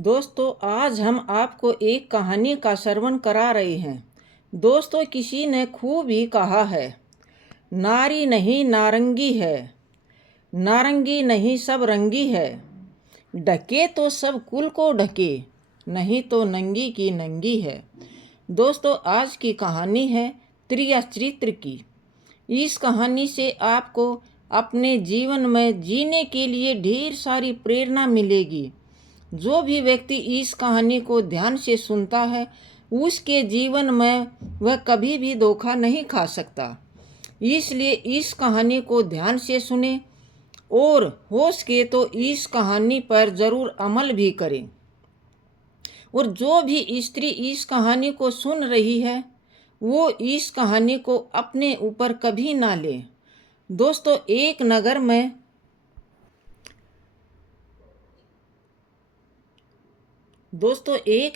दोस्तों, आज हम आपको एक कहानी का श्रवण करा रहे हैं। दोस्तों, किसी ने खूब ही कहा है, नारी नहीं नारंगी है, नारंगी नहीं सब रंगी है, ढके तो सब कुल को ढके, नहीं तो नंगी की नंगी है। दोस्तों, आज की कहानी है त्रिया चरित्र की। इस कहानी से आपको अपने जीवन में जीने के लिए ढेर सारी प्रेरणा मिलेगी। जो भी व्यक्ति इस कहानी को ध्यान से सुनता है, उसके जीवन में वह कभी भी धोखा नहीं खा सकता। इसलिए इस कहानी को ध्यान से सुने और हो सके तो इस कहानी पर जरूर अमल भी करें। और जो भी स्त्री इस कहानी को सुन रही है, वो इस कहानी को अपने ऊपर कभी ना ले। दोस्तों, एक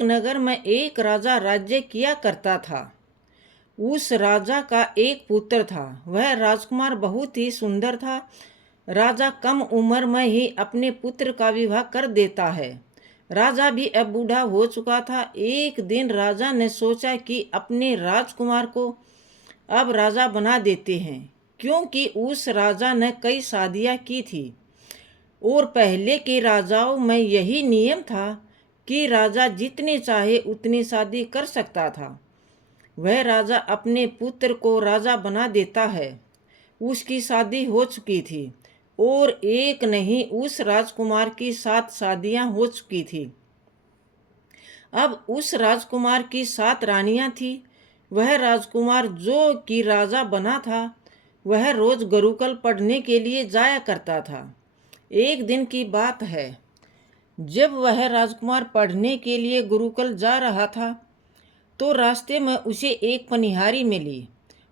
नगर में एक राजा राज्य किया करता था। उस राजा का एक पुत्र था। वह राजकुमार बहुत ही सुंदर था। राजा कम उम्र में ही अपने पुत्र का विवाह कर देता है। राजा भी अब बूढ़ा हो चुका था। एक दिन राजा ने सोचा कि अपने राजकुमार को अब राजा बना देते हैं, क्योंकि उस राजा ने कई शादियां की थी और पहले के राजाओं में यही नियम था कि राजा जितने चाहे उतनी शादी कर सकता था। वह राजा अपने पुत्र को राजा बना देता है। उसकी शादी हो चुकी थी और एक नहीं, उस राजकुमार की 7 शादियां हो चुकी थी। अब उस राजकुमार की 7 रानियां थी। वह राजकुमार जो कि राजा बना था, वह रोज गुरुकुल पढ़ने के लिए जाया करता था। एक दिन की बात है, जब वह राजकुमार पढ़ने के लिए गुरुकुल जा रहा था, तो रास्ते में उसे एक पनिहारी मिली।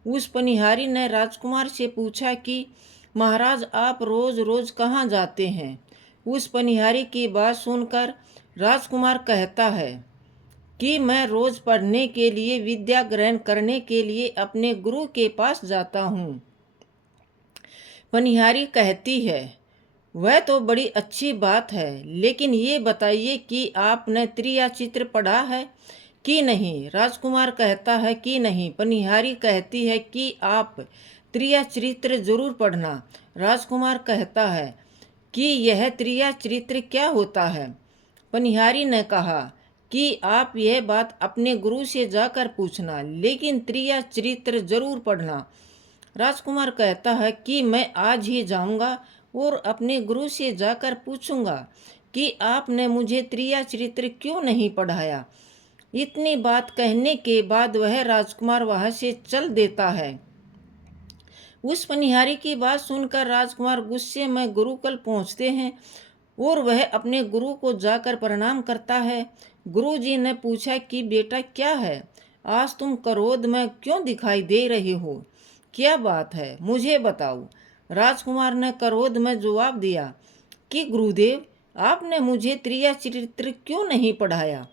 उस पनिहारी ने राजकुमार से पूछा कि महाराज, आप रोज रोज कहाँ जाते हैं? उस पनिहारी की बात सुनकर राजकुमार कहता है कि मैं रोज पढ़ने के लिए, विद्या ग्रहण करने के लिए अपने गुरु के पास जाता हूँ। पनिहारी कहती है, वह तो बड़ी अच्छी बात है, लेकिन ये बताइए कि आपने त्रिया चित्र पढ़ा है कि नहीं? राजकुमार कहता है कि नहीं। पनिहारी कहती है कि आप त्रिया चरित्र जरूर पढ़ना। राजकुमार कहता है कि यह त्रिया चरित्र क्या होता है? पनिहारी ने कहा कि आप यह बात अपने गुरु से जाकर पूछना, लेकिन त्रिया चरित्र जरूर पढ़ना। राजकुमार कहता है कि मैं आज ही जाऊंगा और अपने गुरु से जाकर पूछूंगा कि आपने मुझे त्रिया चरित्र क्यों नहीं पढ़ाया। इतनी बात कहने के बाद वह राजकुमार वहां से चल देता है। उस पनिहारी की बात सुनकर राजकुमार गुस्से में गुरुकुल पहुंचते हैं और वह अपने गुरु को जाकर प्रणाम करता है। गुरुजी ने पूछा कि बेटा, क्या है, आज तुम क्रोध में क्यों दिखाई दे रहे हो? क्या बात है, मुझे बताओ। राजकुमार ने क्रोध में जवाब दिया कि गुरुदेव, आपने मुझे त्रिया चरित्र क्यों नहीं पढ़ाया?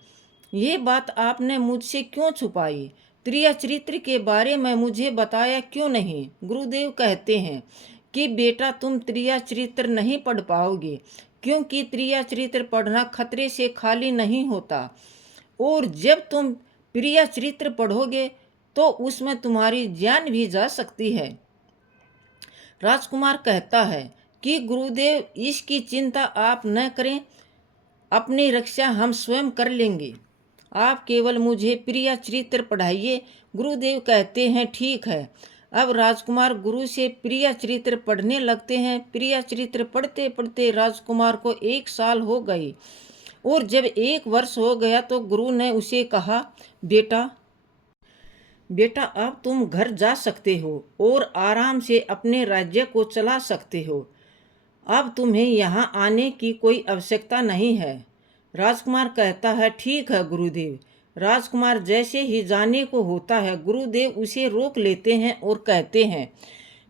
ये बात आपने मुझसे क्यों छुपाई? त्रिया चरित्र के बारे में मुझे बताया क्यों नहीं? गुरुदेव कहते हैं कि बेटा, तुम त्रिया चरित्र नहीं पढ़ पाओगे, क्योंकि त्रिया चरित्र पढ़ना खतरे से खाली नहीं होता, और जब तुम त्रिया चरित्र पढ़ोगे तो उसमें तुम्हारी जान भी जा सकती है। राजकुमार कहता है कि गुरुदेव, इसकी चिंता आप न करें, अपनी रक्षा हम स्वयं कर लेंगे। आप केवल मुझे प्रिया चरित्र पढ़ाइए। गुरुदेव कहते हैं ठीक है। अब राजकुमार गुरु से प्रिया चरित्र पढ़ने लगते हैं। प्रिया चरित्र पढ़ते पढ़ते राजकुमार को 1 साल हो गई, और जब 1 वर्ष हो गया तो गुरु ने उसे कहा, बेटा बेटा, अब तुम घर जा सकते हो और आराम से अपने राज्य को चला सकते हो। अब तुम्हें यहाँ आने की कोई आवश्यकता नहीं है। राजकुमार कहता है ठीक है गुरुदेव। राजकुमार जैसे ही जाने को होता है, गुरुदेव उसे रोक लेते हैं और कहते हैं,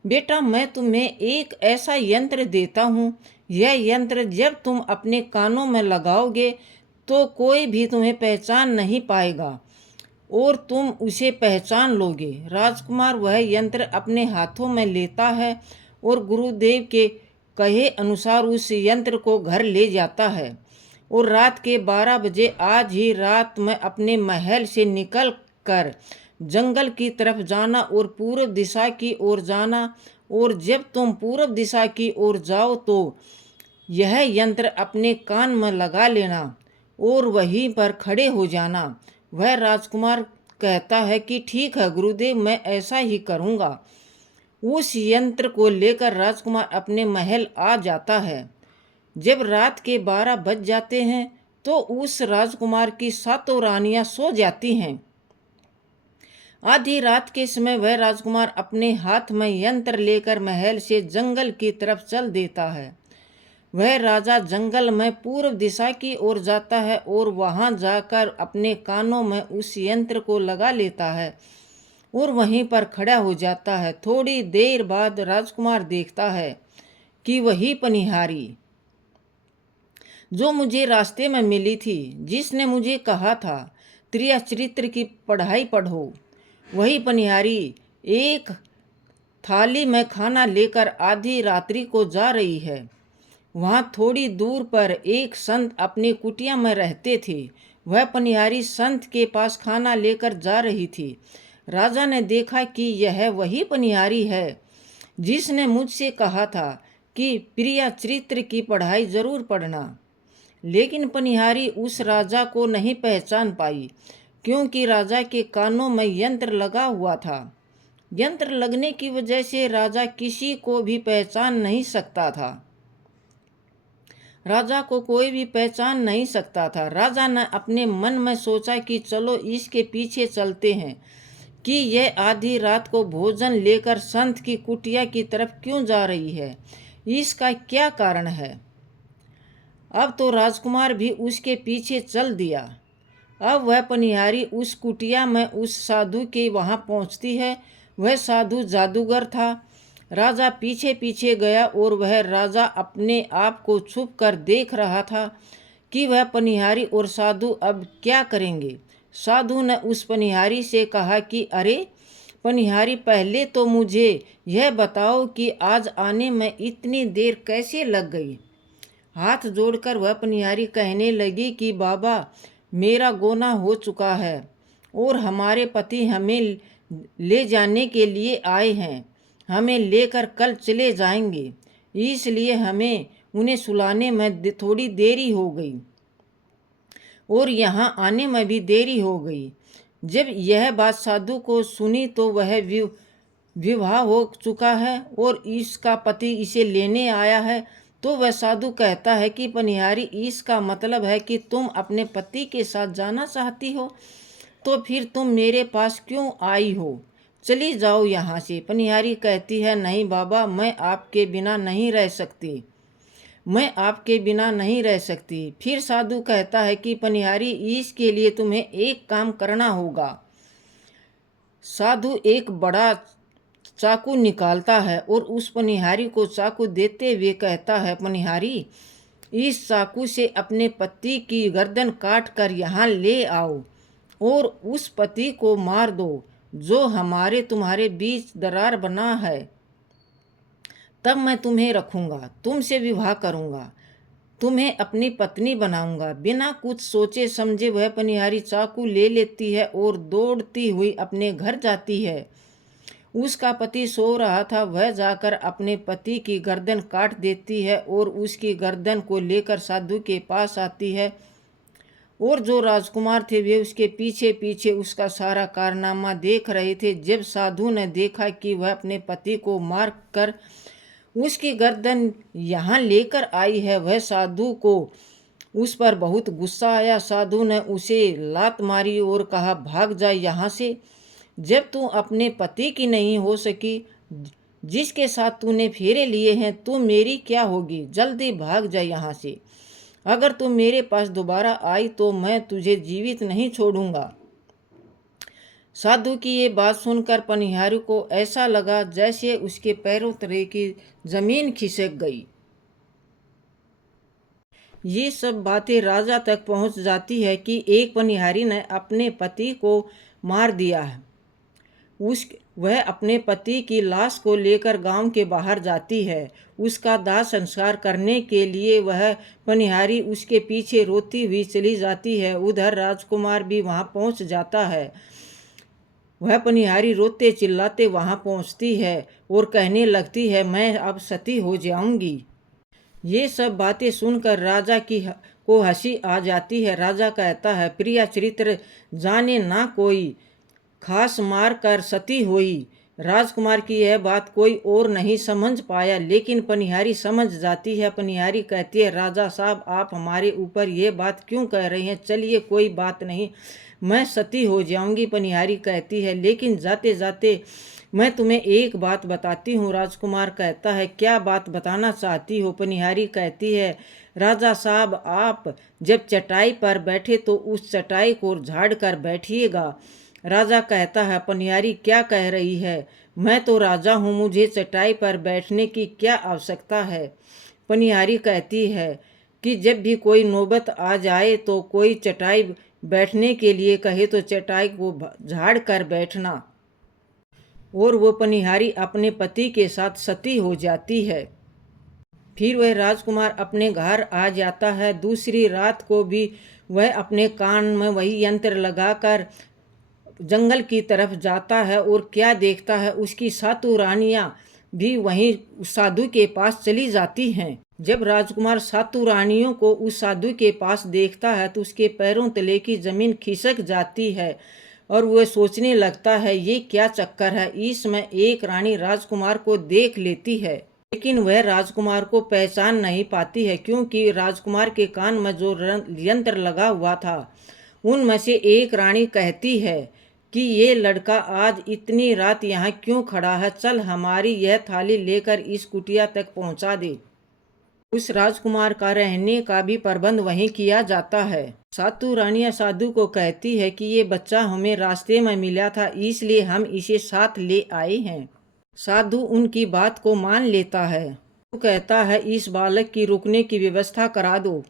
बेटा, मैं तुम्हें एक ऐसा यंत्र देता हूँ। यह यंत्र जब तुम अपने कानों में लगाओगे तो कोई भी तुम्हें पहचान नहीं पाएगा और तुम उसे पहचान लोगे। राजकुमार वह यंत्र अपने हाथों में लेता है और गुरुदेव के कहे अनुसार उस यंत्र को घर ले जाता है। और रात के 12 बजे आज ही रात में अपने महल से निकल कर जंगल की तरफ जाना और पूर्व दिशा की ओर जाना। और जब तुम पूर्व दिशा की ओर जाओ तो यह यंत्र अपने कान में लगा लेना और वहीं पर खड़े हो जाना। वह राजकुमार कहता है कि ठीक है गुरुदेव, मैं ऐसा ही करूँगा। उस यंत्र को लेकर राजकुमार अपने महल आ जाता है। जब रात के 12 बज जाते हैं तो उस राजकुमार की सातों रानियां सो जाती हैं। आधी रात के समय वह राजकुमार अपने हाथ में यंत्र लेकर महल से जंगल की तरफ चल देता है। वह राजा जंगल में पूर्व दिशा की ओर जाता है और वहां जाकर अपने कानों में उस यंत्र को लगा लेता है और वहीं पर खड़ा हो जाता है। थोड़ी देर बाद राजकुमार देखता है कि वही पनिहारी जो मुझे रास्ते में मिली थी, जिसने मुझे कहा था त्रिया चरित्र की पढ़ाई पढ़ो, वही पनिहारी एक थाली में खाना लेकर आधी रात्रि को जा रही है। वहाँ थोड़ी दूर पर एक संत अपनी कुटिया में रहते थे। वह पनिहारी संत के पास खाना लेकर जा रही थी। राजा ने देखा कि यह वही पनिहारी है जिसने मुझसे कहा था कि प्रिया चरित्र की पढ़ाई जरूर पढ़ना। लेकिन पनिहारी उस राजा को नहीं पहचान पाई क्योंकि राजा के कानों में यंत्र लगा हुआ था। यंत्र लगने की वजह से राजा किसी को भी पहचान नहीं सकता था। राजा को कोई भी पहचान नहीं सकता था। राजा ने अपने मन में सोचा कि चलो इसके पीछे चलते हैं कि यह आधी रात को भोजन लेकर संत की कुटिया की तरफ क्यों जा रही है, इसका क्या कारण है। अब तो राजकुमार भी उसके पीछे चल दिया। अब वह पनिहारी उस कुटिया में उस साधु के वहाँ पहुँचती है। वह साधु जादूगर था। राजा पीछे पीछे गया और वह राजा अपने आप को छुप कर देख रहा था कि वह पनिहारी और साधु अब क्या करेंगे। साधु ने उस पनिहारी से कहा कि अरे पनिहारी, पहले तो मुझे यह बताओ कि आज आने में इतनी देर कैसे लग गई। हाथ जोड़कर वह पनिहारी कहने लगी कि बाबा, मेरा गोना हो चुका है और हमारे पति हमें ले जाने के लिए आए हैं। हमें लेकर कल चले जाएंगे, इसलिए हमें उन्हें सुलाने में थोड़ी देरी हो गई और यहाँ आने में भी देरी हो गई। जब यह बात साधु को सुनी तो वह विवाह हो चुका है और इसका पति इसे लेने आया है। तो वह साधु कहता है कि पनिहारी, इसका मतलब है कि तुम अपने पति के साथ जाना चाहती हो, तो फिर तुम मेरे पास क्यों आई हो, चली जाओ यहाँ से। पनिहारी कहती है, नहीं बाबा, मैं आपके बिना नहीं रह सकती, मैं आपके बिना नहीं रह सकती। फिर साधु कहता है कि पनिहारी, इसके लिए तुम्हें एक काम करना होगा। साधु एक बड़ा चाकू निकालता है और उस पनिहारी को चाकू देते हुए कहता है, पनिहारी, इस चाकू से अपने पति की गर्दन काट कर यहाँ ले आओ और उस पति को मार दो जो हमारे तुम्हारे बीच दरार बना है। तब मैं तुम्हें रखूँगा, तुमसे विवाह करूँगा, तुम्हें अपनी पत्नी बनाऊंगा। बिना कुछ सोचे समझे वह पनिहारी चाकू ले लेती है और दौड़ती हुई अपने घर जाती है। उसका पति सो रहा था। वह जाकर अपने पति की गर्दन काट देती है और उसकी गर्दन को लेकर साधु के पास आती है और जो राजकुमार थे वे उसके पीछे पीछे उसका सारा कारनामा देख रहे थे। जब साधु ने देखा कि वह अपने पति को मार कर उसकी गर्दन यहाँ लेकर आई है, वह साधु को उस पर बहुत गुस्सा आया। साधु ने उसे लात मारी और कहा, भाग जा यहाँ से। जब तू अपने पति की नहीं हो सकी, जिसके साथ तूने फेरे लिए हैं, तू मेरी क्या होगी। जल्दी भाग जा यहाँ से। अगर तू मेरे पास दोबारा आई तो मैं तुझे जीवित नहीं छोड़ूंगा। साधु की ये बात सुनकर पनिहारी को ऐसा लगा जैसे उसके पैरों तले की जमीन खिसक गई। ये सब बातें राजा तक पहुंच जाती है कि एक पनिहारी ने अपने पति को मार दिया है। वह अपने पति की लाश को लेकर गांव के बाहर जाती है। उसका दाह संस्कार करने के लिए वह पनिहारी उसके पीछे रोती हुई चली जाती है। उधर राजकुमार भी वहां पहुंच जाता है। वह पनिहारी रोते चिल्लाते वहां पहुंचती है और कहने लगती है, मैं अब सती हो जाऊंगी। ये सब बातें सुनकर राजा को हंसी आ जाती है। राजा कहता है, प्रिया चरित्र जाने ना कोई, खास मार कर सती हुई। राजकुमार की यह बात कोई और नहीं समझ पाया, लेकिन पनिहारी समझ जाती है। पनिहारी कहती है, राजा साहब आप हमारे ऊपर ये बात क्यों कह रहे हैं? चलिए कोई बात नहीं, मैं सती हो जाऊंगी। पनिहारी कहती है, लेकिन जाते जाते मैं तुम्हें एक बात बताती हूँ। राजकुमार कहता है, क्या बात बताना चाहती हो? पनिहारी कहती है, राजा साहब आप जब चटाई पर बैठे तो उस चटाई को झाड़ कर बैठिएगा। राजा कहता है, पनिहारी क्या कह रही है? मैं तो राजा हूँ, मुझे चटाई पर बैठने की क्या आवश्यकता है? पनिहारी कहती है कि जब भी कोई नौबत आ जाए तो कोई चटाई बैठने के लिए कहे तो चटाई को झाड़ कर बैठना। और वो पनिहारी अपने पति के साथ सती हो जाती है। फिर वह राजकुमार अपने घर आ जाता है। दूसरी रात को भी वह अपने कान में वही यंत्र लगाकर जंगल की तरफ जाता है और क्या देखता है, उसकी सातों रानियां भी वहीं साधु के पास चली जाती हैं। जब राजकुमार सातों रानियों को उस साधु के पास देखता है तो उसके पैरों तले की जमीन खिसक जाती है और वह सोचने लगता है, ये क्या चक्कर है? इसमें एक रानी राजकुमार को देख लेती है, लेकिन वह राजकुमार को पहचान नहीं पाती है, क्योंकि राजकुमार के कान में जो यंत्र लगा हुआ था उनमें से एक रानी कहती है कि ये लड़का आज इतनी रात यहाँ क्यों खड़ा है? चल हमारी यह थाली लेकर इस कुटिया तक पहुँचा दे। उस राजकुमार का रहने का भी प्रबंध वहीं किया जाता है। सातों रानियां साधु को कहती है कि ये बच्चा हमें रास्ते में मिला था, इसलिए हम इसे साथ ले आए हैं। साधु उनकी बात को मान लेता है। वो कहता है, इस बालक की रुकने की व्यवस्था करा दो।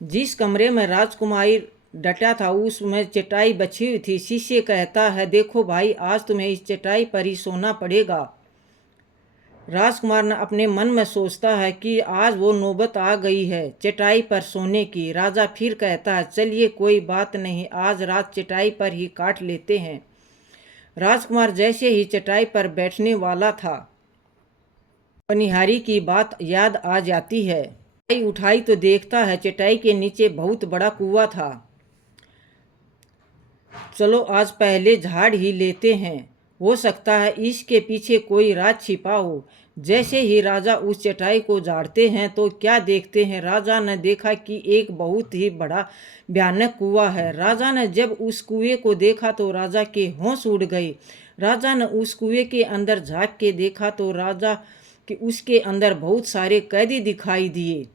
जिस कमरे में राजकुमारी डटा था उसमें चटाई बची हुई थी। शिष्य कहता है, देखो भाई, आज तुम्हें इस चटाई पर ही सोना पड़ेगा। राजकुमार ने अपने मन में सोचता है कि आज वो नौबत आ गई है चटाई पर सोने की। राजा फिर कहता है, चलिए कोई बात नहीं, आज रात चटाई पर ही काट लेते हैं। राजकुमार जैसे ही चटाई पर बैठने वाला था, पनिहारी की बात याद आ जाती है। चटाई उठाई तो देखता है चटाई के नीचे बहुत बड़ा कुआं था। चलो आज पहले झाड़ ही लेते हैं, हो सकता है इसके पीछे कोई राज छिपा हो। जैसे ही राजा उस चटाई को झाड़ते हैं तो क्या देखते हैं, राजा ने देखा कि एक बहुत ही बड़ा भयानक कुआं है। राजा ने जब उस कुएं को देखा तो राजा के होश उड़ गए। राजा ने उस कुएं के अंदर झांक के देखा तो राजा के उसके अंदर बहुत सारे कैदी दिखाई दिए,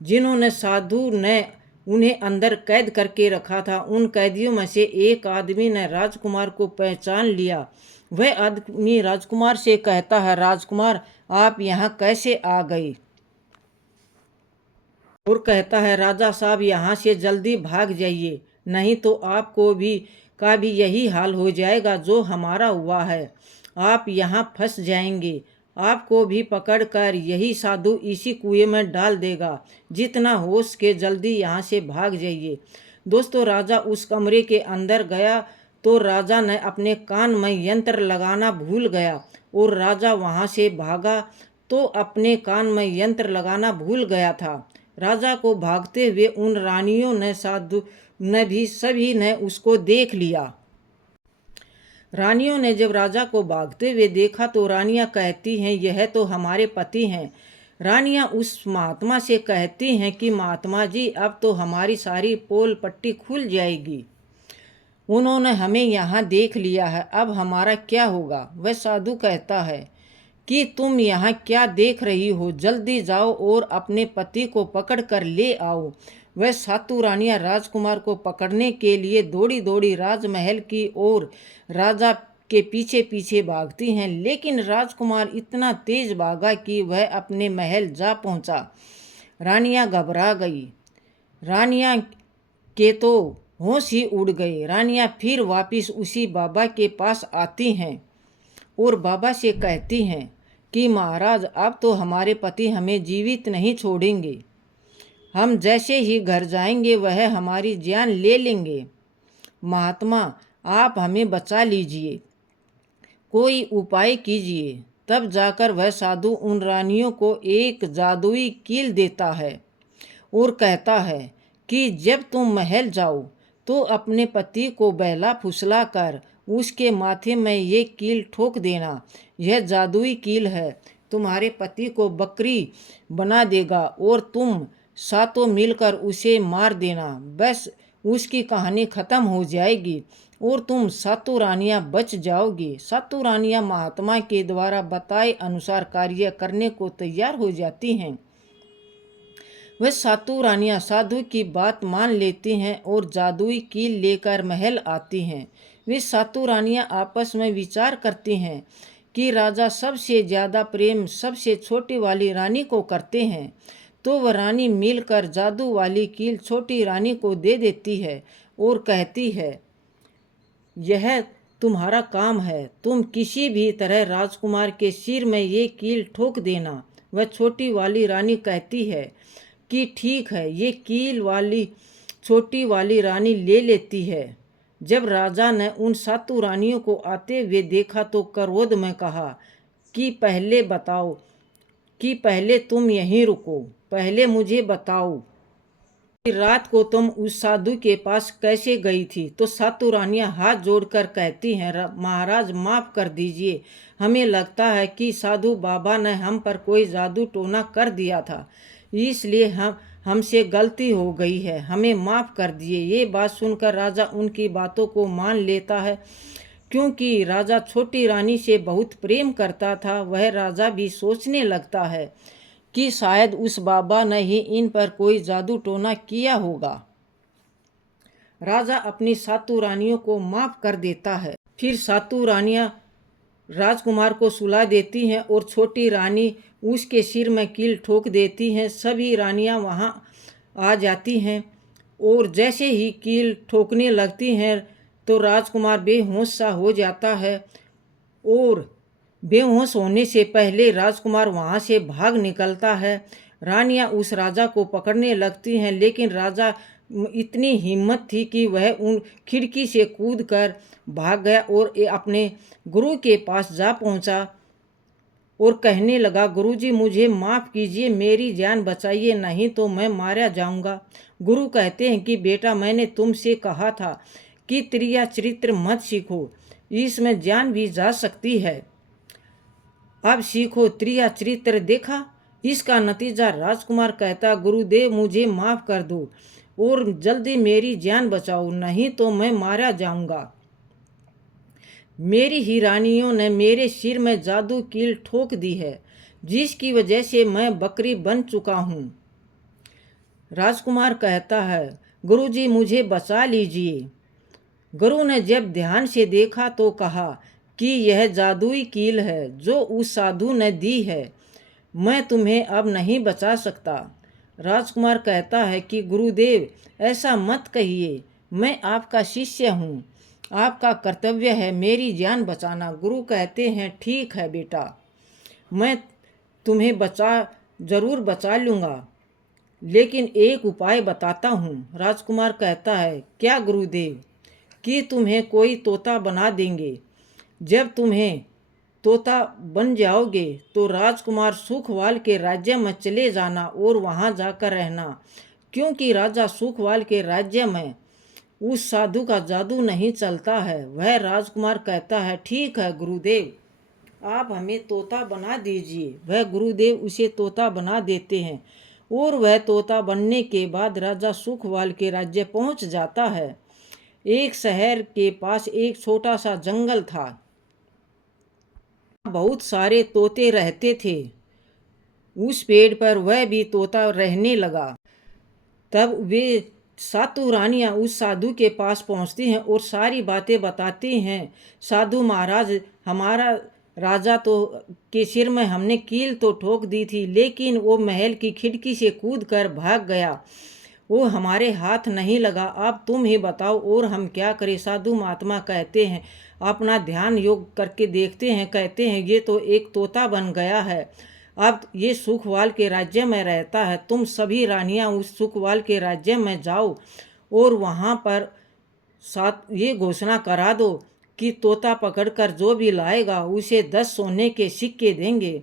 जिन्होंने साधु ने उन्हें अंदर कैद करके रखा था। उन कैदियों में से एक आदमी ने राजकुमार को पहचान लिया। वह आदमी राजकुमार से कहता है, राजकुमार आप यहाँ कैसे आ गए? और कहता है, राजा साहब यहाँ से जल्दी भाग जाइए, नहीं तो आपको भी यही हाल हो जाएगा जो हमारा हुआ है। आप यहाँ फंस जाएंगे, आपको भी पकड़कर यही साधु इसी कुएं में डाल देगा। जितना हो सके जल्दी यहाँ से भाग जाइए। दोस्तों, राजा उस कमरे के अंदर गया तो राजा ने अपने कान में यंत्र लगाना भूल गया और राजा वहाँ से भागा तो अपने कान में यंत्र लगाना भूल गया था। राजा को भागते हुए उन रानियों ने साधु ने भी सभी ने उसको देख लिया। रानियों ने जब राजा को भागते हुए देखा तो रानियां कहती हैं, यह तो हमारे पति हैं। रानियां उस महात्मा से कहती हैं कि महात्मा जी, अब तो हमारी सारी पोल पट्टी खुल जाएगी। उन्होंने हमें यहाँ देख लिया है, अब हमारा क्या होगा? वह साधु कहता है कि तुम यहाँ क्या देख रही हो, जल्दी जाओ और अपने पति को पकड़ कर ले आओ। वह सातों रानियां राजकुमार को पकड़ने के लिए दौड़ी दौड़ी राजमहल की ओर राजा के पीछे पीछे भागती हैं, लेकिन राजकुमार इतना तेज भागा कि वह अपने महल जा पहुंचा। रानियां घबरा गई। रानियां के तो होश ही उड़ गए। रानियां फिर वापिस उसी बाबा के पास आती हैं। और बाबा से कहती हैं कि महाराज अब तो हमारे पति हमें जीवित नहीं छोड़ेंगे, हम जैसे ही घर जाएंगे वह हमारी जान ले लेंगे। महात्मा आप हमें बचा लीजिए, कोई उपाय कीजिए। तब जाकर वह साधु उन रानियों को एक जादुई कील देता है और कहता है कि जब तुम महल जाओ तो अपने पति को बहला फुसला कर उसके माथे में ये कील ठोक देना। यह जादुई कील है, तुम्हारे पति को बकरी बना देगा और तुम सातों मिलकर उसे मार देना। बस उसकी कहानी खत्म हो जाएगी और तुम सातों रानियां बच जाओगी। सातों रानियां महात्मा के द्वारा बताए अनुसार कार्य करने को तैयार हो जाती हैं। वह सातों रानियां साधु की बात मान लेती हैं और जादुई कील लेकर महल आती हैं। वे सातों रानियां आपस में विचार करती हैं कि राजा सबसे ज़्यादा प्रेम सबसे छोटी वाली रानी को करते हैं, तो वह रानी मिलकर जादू वाली कील छोटी रानी को दे देती है और कहती है, यह तुम्हारा काम है, तुम किसी भी तरह राजकुमार के सिर में ये कील ठोक देना। वह छोटी वाली रानी कहती है कि ठीक है। ये कील वाली छोटी वाली रानी ले लेती है। जब राजा ने उन सातों रानियों को आते हुए देखा तो क्रोध में कहा कि पहले तुम यहीं रुको, पहले मुझे बताओ कि रात को तुम उस साधु के पास कैसे गई थी। तो सातों रानियां हाथ जोड़कर कहती हैं, महाराज माफ़ कर दीजिए, हमें लगता है कि साधु बाबा ने हम पर कोई जादू टोना कर दिया था, इसलिए हमसे गलती हो गई है, हमें माफ़ कर दिए। ये बात सुनकर राजा उनकी बातों को मान लेता है, क्योंकि राजा छोटी रानी से बहुत प्रेम करता था। वह राजा भी सोचने लगता है कि शायद उस बाबा ने ही इन पर कोई जादू टोना किया होगा। राजा अपनी सातों रानियों को माफ़ कर देता है। फिर सातों रानियां राजकुमार को सुला देती हैं और छोटी रानी उसके सिर में कील ठोक देती हैं। सभी रानियां वहां आ जाती हैं और जैसे ही कील ठोकने लगती हैं तो राजकुमार बेहोश सा हो जाता है और बेहोश होने से पहले राजकुमार वहां से भाग निकलता है। रानियां उस राजा को पकड़ने लगती हैं, लेकिन राजा इतनी हिम्मत थी कि वह उन खिड़की से कूदकर भाग गया और अपने गुरु के पास जा पहुंचा और कहने लगा, गुरुजी मुझे माफ़ कीजिए, मेरी जान बचाइए, नहीं तो मैं मारा जाऊंगा। गुरु कहते हैं कि बेटा मैंने तुमसे कहा था कि त्रिया चरित्र मत सीखो, इसमें जान भी जा सकती है। अब सीखो त्रिया चरित्र। देखा इसका नतीजा। राजकुमार कहता, गुरुदेव मुझे माफ़ कर दो और जल्दी मेरी जान बचाओ, नहीं तो मैं मारा जाऊंगा। मेरी ही रानियों ने मेरे सिर में जादू कील ठोक दी है, जिसकी वजह से मैं बकरी बन चुका हूँ। राजकुमार कहता है, गुरुजी मुझे बचा लीजिए। गुरु ने जब ध्यान से देखा तो कहा कि यह जादुई कील है जो उस साधु ने दी है, मैं तुम्हें अब नहीं बचा सकता। राजकुमार कहता है कि गुरुदेव ऐसा मत कहिए, मैं आपका शिष्य हूँ, आपका कर्तव्य है मेरी जान बचाना। गुरु कहते हैं, ठीक है बेटा, मैं तुम्हें ज़रूर बचा लूँगा, लेकिन एक उपाय बताता हूँ। राजकुमार कहता है, क्या गुरुदेव? कि तुम्हें कोई तोता बना देंगे। जब तुम्हें तोता बन जाओगे तो राजकुमार सुखवाल के राज्य में चले जाना और वहाँ जाकर रहना, क्योंकि राजा सुखवाल के राज्य में उस साधु का जादू नहीं चलता है। वह राजकुमार कहता है, ठीक है गुरुदेव, आप हमें तोता बना दीजिए। वह गुरुदेव उसे तोता बना देते हैं और वह तोता बनने के बाद राजा सुखवाल के राज्य पहुंच जाता है। एक शहर के पास एक छोटा सा जंगल था, बहुत सारे तोते रहते थे। उस पेड़ पर वह भी तोता रहने लगा। तब वे सातों रानियां उस साधु के पास पहुंचती हैं और सारी बातें बताती हैं। साधु महाराज, हमारा राजा तो के सिर में हमने कील तो ठोक दी थी, लेकिन वो महल की खिड़की से कूद कर भाग गया वो हमारे हाथ नहीं लगा, अब तुम ही बताओ और हम क्या करें। साधु महात्मा कहते हैं अपना ध्यान योग करके देखते हैं, कहते हैं ये तो एक तोता बन गया है, अब ये सुखवाल के राज्य में रहता है। तुम सभी रानियां उस सुखवाल के राज्य में जाओ और वहाँ पर साथ ये घोषणा करा दो कि तोता पकड़कर जो भी लाएगा उसे 10 सोने के सिक्के देंगे।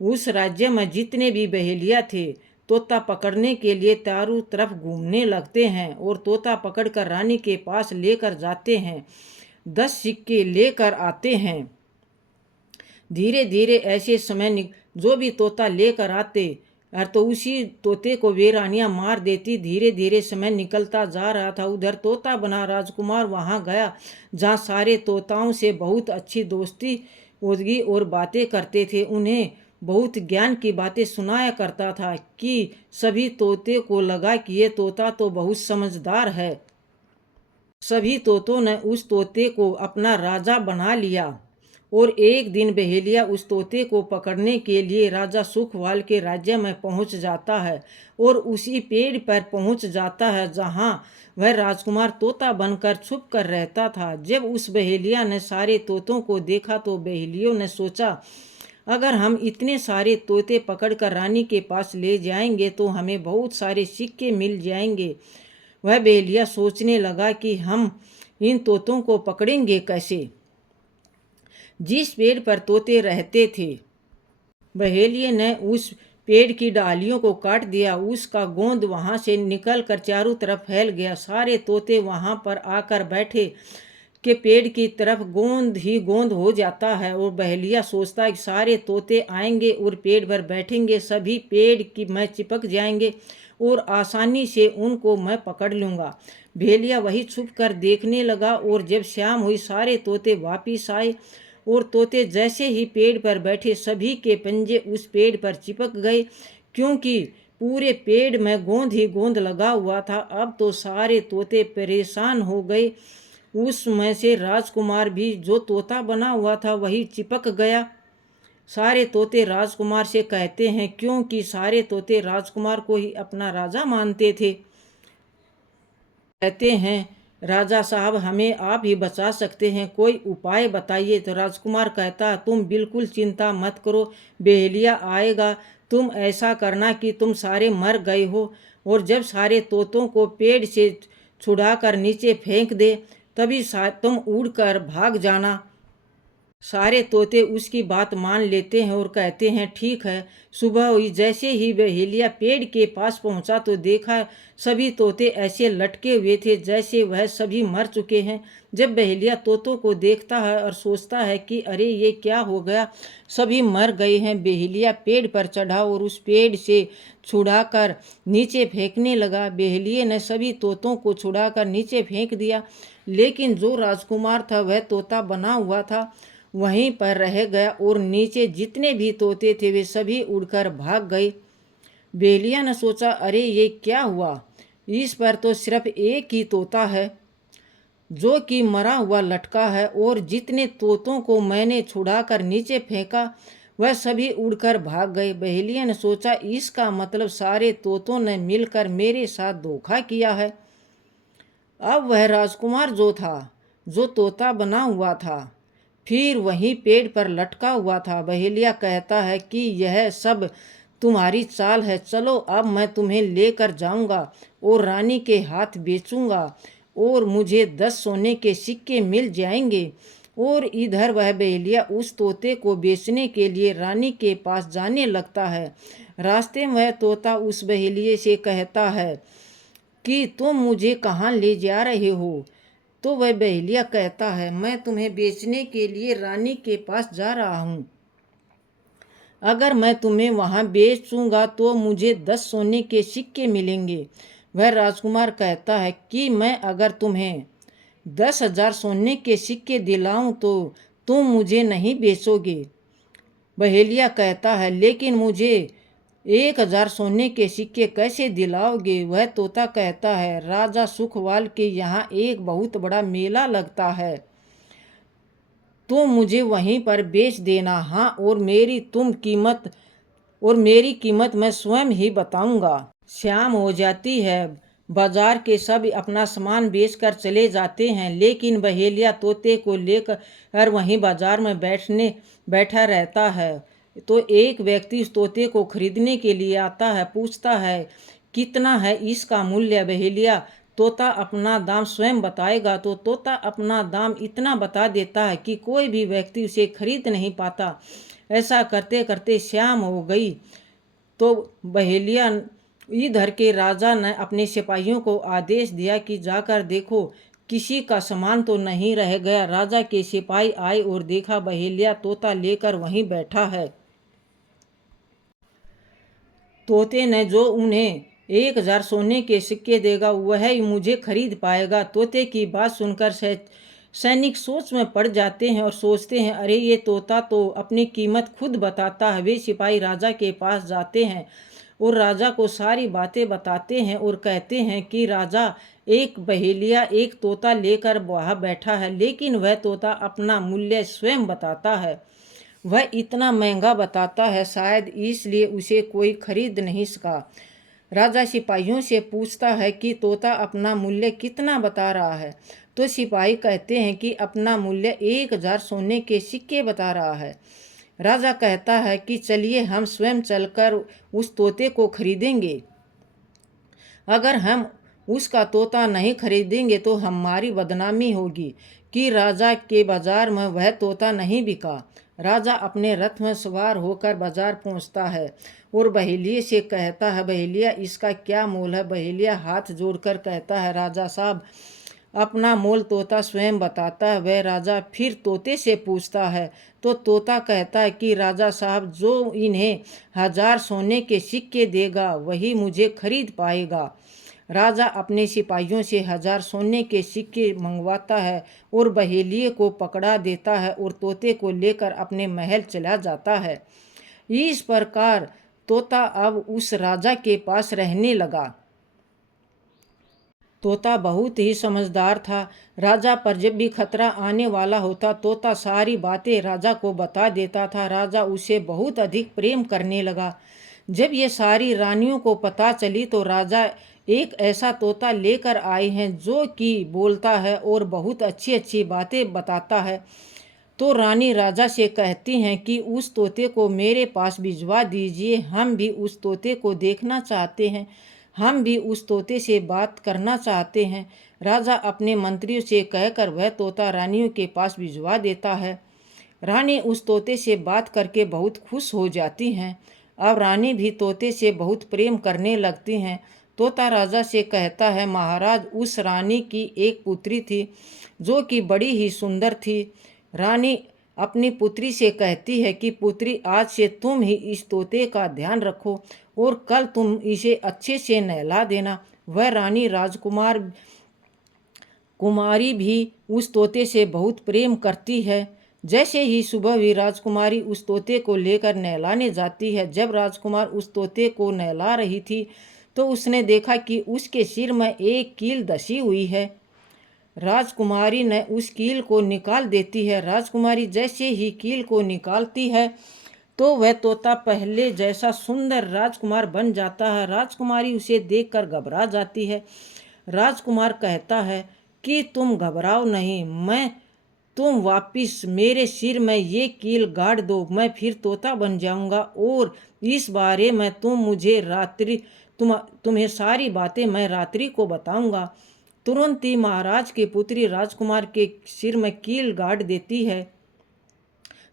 उस राज्य में जितने भी बहेलिया थे तोता पकड़ने के लिए चारों तरफ घूमने लगते हैं और तोता पकड़कर रानी के पास लेकर जाते हैं, 10 सिक्के लेकर आते हैं। धीरे धीरे ऐसे समय जो भी तोता लेकर आते और तो उसी तोते को वे रानियां मार देती। धीरे धीरे समय निकलता जा रहा था। उधर तोता बना राजकुमार वहां गया जहां सारे तोताओं से बहुत अच्छी दोस्ती होगी और बातें करते थे, उन्हें बहुत ज्ञान की बातें सुनाया करता था कि सभी तोते को लगा कि ये तोता तो बहुत समझदार है। सभी तोतों ने उस तोते को अपना राजा बना लिया और एक दिन बहेलिया उस तोते को पकड़ने के लिए राजा सुखवाल के राज्य में पहुंच जाता है और उसी पेड़ पर पहुंच जाता है जहां वह राजकुमार तोता बनकर छुप कर रहता था। जब उस बहेलिया ने सारे तोतों को देखा तो बहेलियों ने सोचा अगर हम इतने सारे तोते पकड़कर रानी के पास ले जाएंगे तो हमें बहुत सारे सिक्के मिल जाएंगे। वह बहेलिया सोचने लगा कि हम इन तोतों को पकड़ेंगे कैसे। जिस पेड़ पर तोते रहते थे बहेलिये ने उस पेड़ की डालियों को काट दिया, उसका गोंद वहां से निकलकर चारों तरफ फैल गया। सारे तोते वहां पर आकर बैठे के पेड़ की तरफ गोंद ही गोंद हो जाता है और बहेलिया सोचता है कि सारे तोते आएंगे और पेड़ पर बैठेंगे, सभी पेड़ की मैं चिपक जाएंगे और आसानी से उनको मैं पकड़ लूँगा। बहेलिया वही छुप कर देखने लगा और जब शाम हुई सारे तोते वापिस आए और तोते जैसे ही पेड़ पर बैठे सभी के पंजे उस पेड़ पर चिपक गए, क्योंकि पूरे पेड़ में गोंद ही गोंद लगा हुआ था। अब तो सारे तोते परेशान हो गए। उसमें से राजकुमार भी जो तोता बना हुआ था वही चिपक गया। सारे तोते राजकुमार से कहते हैं, क्योंकि सारे तोते राजकुमार को ही अपना राजा मानते थे, कहते हैं राजा साहब हमें आप ही बचा सकते हैं, कोई उपाय बताइए। तो राजकुमार कहता तुम बिल्कुल चिंता मत करो, बहेलिया आएगा, तुम ऐसा करना कि तुम सारे मर गए हो और जब सारे तोतों को पेड़ से छुड़ाकर नीचे फेंक दे तभी तुम उड़कर भाग जाना। सारे तोते उसकी बात मान लेते हैं और कहते हैं ठीक है। सुबह हुई, जैसे ही बहेलिया पेड़ के पास पहुंचा तो देखा सभी तोते ऐसे लटके हुए थे जैसे वह सभी मर चुके हैं। जब बहेलिया तोतों को देखता है और सोचता है कि अरे ये क्या हो गया, सभी मर गए हैं, बहेलिया पेड़ पर चढ़ा और उस पेड़ से छुड़ाकर नीचे फेंकने लगा। बहेलिये ने सभी तोतों को छुड़ाकर नीचे फेंक दिया, लेकिन जो राजकुमार था वह तोता बना हुआ था वहीं पर रह गया और नीचे जितने भी तोते थे वे सभी उड़कर भाग गए। बहेलिया ने सोचा अरे ये क्या हुआ, इस पर तो सिर्फ एक ही तोता है जो कि मरा हुआ लटका है और जितने तोतों को मैंने छुड़ाकर नीचे फेंका वह सभी उड़कर भाग गए। बहेलिया ने सोचा इसका मतलब सारे तोतों ने मिलकर मेरे साथ धोखा किया है। अब वह राजकुमार जो था, जो तोता बना हुआ था, फिर वहीं पेड़ पर लटका हुआ था। बहेलिया कहता है कि यह सब तुम्हारी चाल है, चलो अब मैं तुम्हें लेकर जाऊंगा और रानी के हाथ बेचूंगा और मुझे 10 सोने के सिक्के मिल जाएंगे। और इधर वह बहेलिया उस तोते को बेचने के लिए रानी के पास जाने लगता है। रास्ते में वह तोता उस बहेलिये से कहता है कि तुम मुझे कहाँ ले जा रहे हो। तो वह बहेलिया कहता है मैं तुम्हें बेचने के लिए रानी के पास जा रहा हूँ, अगर मैं तुम्हें वहाँ बेचूंगा तो मुझे 10 सोने के सिक्के मिलेंगे। वह राजकुमार कहता है कि मैं अगर तुम्हें 10,000 सोने के सिक्के दिलाऊं तो तुम मुझे नहीं बेचोगे। बहेलिया कहता है लेकिन मुझे 1,000 सोने के सिक्के कैसे दिलाओगे। वह तोता कहता है राजा सुखवाल के यहाँ एक बहुत बड़ा मेला लगता है, तो मुझे वहीं पर बेच देना। हाँ, और मेरी कीमत मैं स्वयं ही बताऊंगा। शाम हो जाती है, बाजार के सब अपना सामान बेचकर चले जाते हैं, लेकिन बहेलिया तोते को लेकर वहीं बाजार में बैठा रहता है। तो एक व्यक्ति उस तोते को खरीदने के लिए आता है, पूछता है कितना है इसका मूल्य। बहेलिया तोता अपना दाम स्वयं बताएगा। तो तोता अपना दाम इतना बता देता है कि कोई भी व्यक्ति उसे खरीद नहीं पाता। ऐसा करते करते शाम हो गई। तो बहेलिया इधर के राजा ने अपने सिपाहियों को आदेश दिया कि जाकर देखो किसी का सामान तो नहीं रह गया। राजा के सिपाही आए और देखा बहेलिया तोता लेकर वहीं बैठा है। तोते ने जो उन्हें 1000 सोने के सिक्के देगा वह ही मुझे खरीद पाएगा। तोते की बात सुनकर सैनिक सोच में पड़ जाते हैं और सोचते हैं, अरे ये तोता तो अपनी कीमत खुद बताता है। वे सिपाही राजा के पास जाते हैं और राजा को सारी बातें बताते हैं और कहते हैं कि राजा, एक बहेलिया एक तोता लेकर वहाँ बैठा है, लेकिन वह तोता अपना मूल्य स्वयं बताता है। वह इतना महंगा बताता है, शायद इसलिए उसे कोई खरीद नहीं सका। राजा सिपाहियों से पूछता है कि तोता अपना मूल्य कितना बता रहा है। तो सिपाही कहते हैं कि अपना मूल्य 1000 सोने के सिक्के बता रहा है। राजा कहता है कि चलिए हम स्वयं चलकर उस तोते को खरीदेंगे। अगर हम उसका तोता नहीं खरीदेंगे तो हमारी बदनामी होगी कि राजा के बाजार में वह तोता नहीं बिका। राजा अपने रथ में सवार होकर बाजार पहुंचता है और बहेलिए से कहता है, बहेलिया इसका क्या मोल है। बहेलिया हाथ जोड़कर कहता है, राजा साहब अपना मोल तोता स्वयं बताता है। वह राजा फिर तोते से पूछता है तो तोता कहता है कि राजा साहब जो इन्हें 1000 सोने के सिक्के देगा वही मुझे खरीद पाएगा। राजा अपने सिपाहियों से 1000 सोने के सिक्के मंगवाता है और बहेलिए को पकड़ा देता है और तोते को लेकर अपने महल चला जाता है। इस प्रकार तोता अब उस राजा के पास रहने लगा। तोता बहुत ही समझदार था। राजा पर जब भी खतरा आने वाला होता तोता सारी बातें राजा को बता देता था। राजा उसे बहुत अधिक प्रेम करने लगा। जब ये सारी रानियों को पता चली तो राजा एक ऐसा तोता लेकर आए हैं जो कि बोलता है और बहुत अच्छी अच्छी बातें बताता है। तो रानी राजा से कहती हैं कि उस तोते को मेरे पास भिजवा दीजिए, हम भी उस तोते को देखना चाहते हैं, हम भी उस तोते से बात करना चाहते हैं। राजा अपने मंत्रियों से कहकर वह तोता रानियों के पास भिजवा देता है। रानी उस तोते से बात करके बहुत खुश हो जाती हैं। अब रानी भी तोते से बहुत प्रेम करने लगती हैं। तोता राजा से कहता है, महाराज उस रानी की एक पुत्री थी जो कि बड़ी ही सुंदर थी। रानी अपनी पुत्री से कहती है कि पुत्री, आज से तुम ही इस तोते का ध्यान रखो और कल तुम इसे अच्छे से नहला देना। वह रानी कुमारी भी उस तोते से बहुत प्रेम करती है। जैसे ही सुबह हुई राजकुमारी उस तोते को लेकर नहलाने जाती है। जब राजकुमार उस तोते को नहला रही थी तो उसने देखा कि उसके सिर में एक कील धसी हुई है। राजकुमारी ने उस कील को निकाल देती है। राजकुमारी जैसे ही कील को निकालती है तो वह तोता पहले जैसा सुंदर राजकुमार बन जाता है। राजकुमारी उसे देखकर घबरा जाती है। राजकुमार कहता है कि तुम घबराओ नहीं, तुम वापिस मेरे सिर में ये कील गाड़ दो, मैं फिर तोता बन जाऊंगा और इस बारे में तुम्हें सारी बातें मैं रात्रि को बताऊंगा। तुरंत ही महाराज की पुत्री राजकुमार के सिर में कील गाड़ देती है।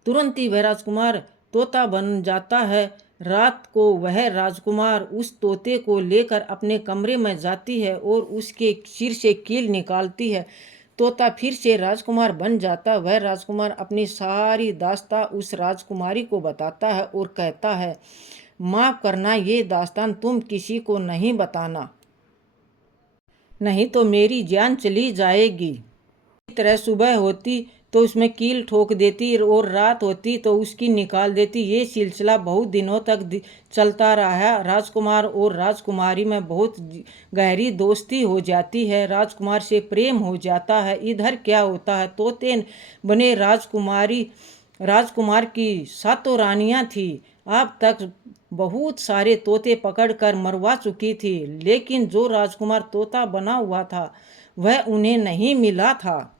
तुरंत ही वह राजकुमार तोता बन जाता है। रात को वह राजकुमार उस तोते को लेकर अपने कमरे में जाती है और उसके सिर से कील निकालती है। तोता फिर से राजकुमार बन जाता। वह राजकुमार अपनी सारी दास्तां उस राजकुमारी को बताता है और कहता है, माफ़ करना, ये दास्तान तुम किसी को नहीं बताना, नहीं तो मेरी जान चली जाएगी। इस तरह सुबह होती तो उसमें कील ठोक देती और रात होती तो उसकी निकाल देती। ये सिलसिला बहुत दिनों तक चलता रहा है। राजकुमार और राजकुमारी में बहुत गहरी दोस्ती हो जाती है। राजकुमार से प्रेम हो जाता है। इधर क्या होता है, तोते बने राजकुमार की 7 रानियां थी। अब तक बहुत सारे तोते पकड़कर मरवा चुकी थी, लेकिन जो राजकुमार तोता बना हुआ था वह उन्हें नहीं मिला था।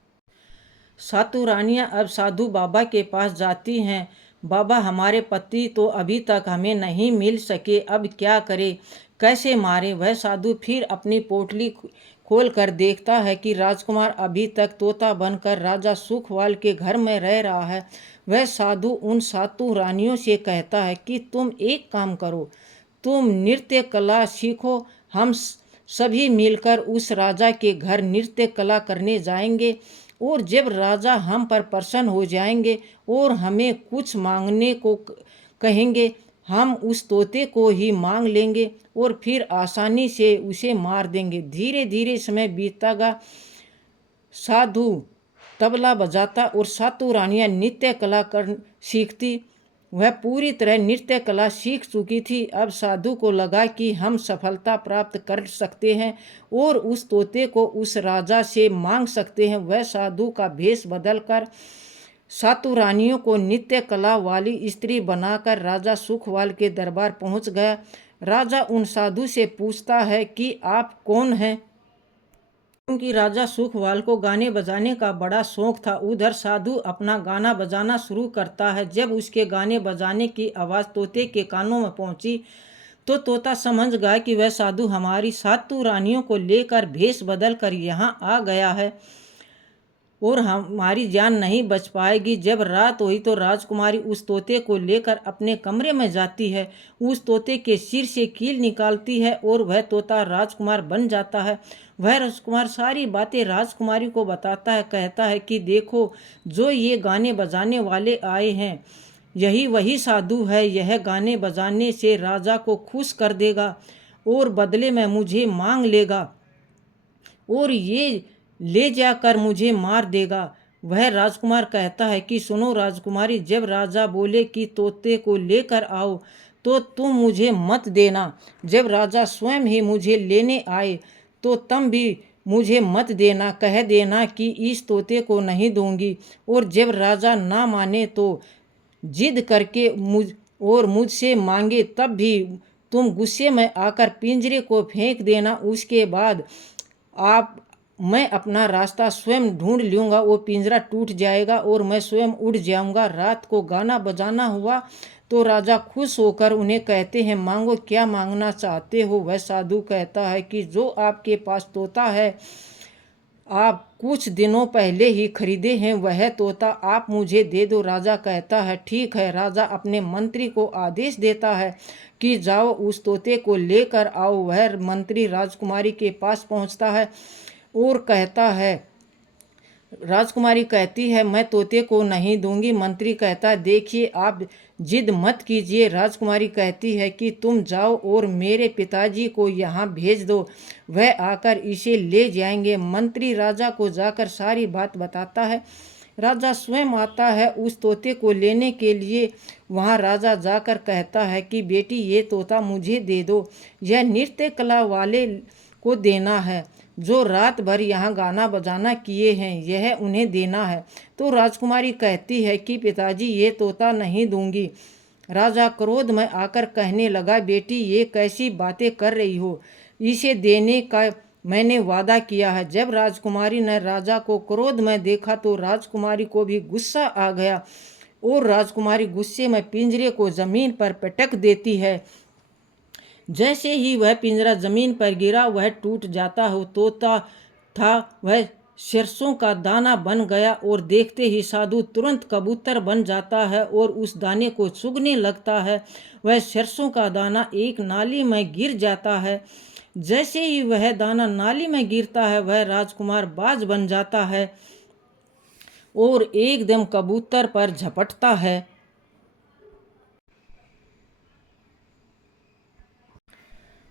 सातु रानियां अब साधु बाबा के पास जाती हैं। बाबा, हमारे पति तो अभी तक हमें नहीं मिल सके, अब क्या करें, कैसे मारे। वह साधु फिर अपनी पोटली खोल कर देखता है कि राजकुमार अभी तक तोता बनकर राजा सुखवाल के घर में रह रहा है। वह साधु उन सातु रानियों से कहता है कि तुम एक काम करो, तुम नृत्य कला सीखो, हम सभी मिलकर उस राजा के घर नृत्य कला करने जाएंगे, और जब राजा हम पर प्रसन्न हो जाएंगे और हमें कुछ मांगने को कहेंगे, हम उस तोते को ही मांग लेंगे और फिर आसानी से उसे मार देंगे। धीरे धीरे समय बीतता गया। साधु तबला बजाता और सातु रानियां नृत्य कला कर सीखती। वह पूरी तरह नृत्य कला सीख चुकी थी। अब साधु को लगा कि हम सफलता प्राप्त कर सकते हैं और उस तोते को उस राजा से मांग सकते हैं। वह साधु का भेष बदलकर सातु रानियों को नृत्य कला वाली स्त्री बनाकर राजा सुखवाल के दरबार पहुंच गया। राजा उन साधु से पूछता है कि आप कौन हैं, क्योंकि राजा सुखवाल को गाने बजाने का बड़ा शौक था। उधर साधु अपना गाना बजाना शुरू करता है। जब उसके गाने बजाने की आवाज़ तोते के कानों में पहुंची तो तोता समझ गया कि वह साधु हमारी सातु रानियों को लेकर भेष बदल कर यहाँ आ गया है और हमारी जान नहीं बच पाएगी। जब रात हुई तो राजकुमारी उस तोते को लेकर अपने कमरे में जाती है। उस तोते के सिर से कील निकालती है और वह तोता राजकुमार बन जाता है। वह राजकुमार सारी बातें राजकुमारी को बताता है। कहता है कि देखो, जो ये गाने बजाने वाले आए हैं यही वही साधु है। यह गाने बजाने से राजा को खुश कर देगा और बदले में मुझे मांग लेगा और ये ले जाकर मुझे मार देगा। वह राजकुमार कहता है कि सुनो राजकुमारी, जब राजा बोले कि तोते को लेकर आओ तो तुम मुझे मत देना। जब राजा स्वयं ही मुझे लेने आए तो तुम भी मुझे मत देना। कह देना कि इस तोते को नहीं दूंगी, और जब राजा ना माने तो जिद करके मुझसे मांगे तब भी तुम गुस्से में आकर पिंजरे को फेंक देना। उसके बाद मैं अपना रास्ता स्वयं ढूंढ लूँगा, वो पिंजरा टूट जाएगा और मैं स्वयं उड़ जाऊँगा। रात को गाना बजाना हुआ तो राजा खुश होकर उन्हें कहते हैं, मांगो, क्या मांगना चाहते हो। वह साधु कहता है कि जो आपके पास तोता है, आप कुछ दिनों पहले ही खरीदे हैं, वह तोता आप मुझे दे दो। राजा कहता है ठीक है। राजा अपने मंत्री को आदेश देता है कि जाओ उस तोते को लेकर आओ। वह मंत्री राजकुमारी के पास पहुंचता है और कहता है, राजकुमारी कहती है मैं तोते को नहीं दूंगी। मंत्री कहता है देखिए, आप जिद मत कीजिए। राजकुमारी कहती है कि तुम जाओ और मेरे पिताजी को यहाँ भेज दो, वह आकर इसे ले जाएंगे। मंत्री राजा को जाकर सारी बात बताता है। राजा स्वयं आता है उस तोते को लेने के लिए। वहाँ राजा जाकर कहता है कि बेटी, ये तोता मुझे दे दो, यह नृत्य कला वाले को देना है जो रात भर यहाँ गाना बजाना किए हैं, यह उन्हें देना है। तो राजकुमारी कहती है कि पिताजी, ये तोता नहीं दूंगी। राजा क्रोध में आकर कहने लगा, बेटी ये कैसी बातें कर रही हो, इसे देने का मैंने वादा किया है। जब राजकुमारी ने राजा को क्रोध में देखा तो राजकुमारी को भी गुस्सा आ गया और राजकुमारी गुस्से में पिंजरे को जमीन पर पटक देती है। जैसे ही वह पिंजरा जमीन पर गिरा वह टूट जाता है। तोता था वह सरसों का दाना बन गया और देखते ही साधु तुरंत कबूतर बन जाता है और उस दाने को चुगने लगता है। वह सरसों का दाना एक नाली में गिर जाता है। जैसे ही वह दाना नाली में गिरता है वह राजकुमार बाज बन जाता है और एकदम कबूतर पर झपटता है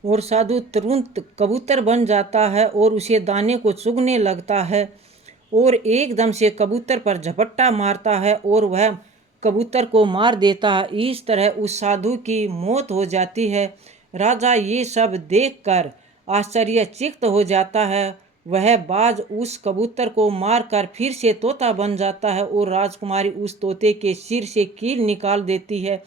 और साधु तुरंत कबूतर बन जाता है और उसे दाने को चुगने लगता है और एकदम से कबूतर पर झपट्टा मारता है और वह कबूतर को मार देता है। इस तरह उस साधु की मौत हो जाती है। राजा ये सब देखकर आश्चर्यचकित हो जाता है। वह बाज उस कबूतर को मारकर फिर से तोता बन जाता है और राजकुमारी उस तोते के सिर से कील निकाल देती है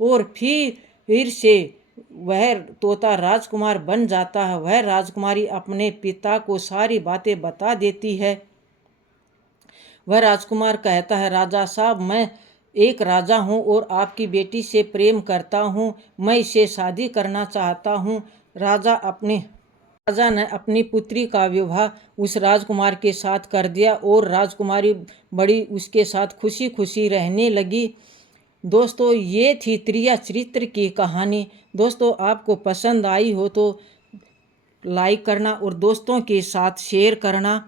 और फिर फिर से वह तोता राजकुमार बन जाता है। वह राजकुमारी अपने पिता को सारी बातें बता देती है। वह राजकुमार कहता है, राजा साहब, मैं एक राजा हूँ और आपकी बेटी से प्रेम करता हूँ। मैं इसे शादी करना चाहता हूँ। राजा ने अपनी पुत्री का विवाह उस राजकुमार के साथ कर दिया और राजकुमारी बड़ी उसके साथ खुशी खुशी रहने लगी। दोस्तों, ये थी त्रिया चरित्र की कहानी। दोस्तों, आपको पसंद आई हो तो लाइक करना और दोस्तों के साथ शेयर करना।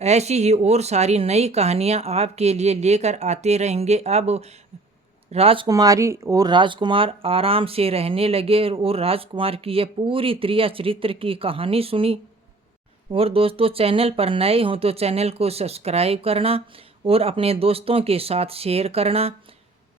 ऐसी ही और सारी नई कहानियाँ आपके लिए लेकर आते रहेंगे। अब राजकुमारी और राजकुमार आराम से रहने लगे और राजकुमार की यह पूरी त्रिया चरित्र की कहानी सुनी। और दोस्तों, चैनल पर नए हो तो चैनल को सब्सक्राइब करना और अपने दोस्तों के साथ शेयर करना।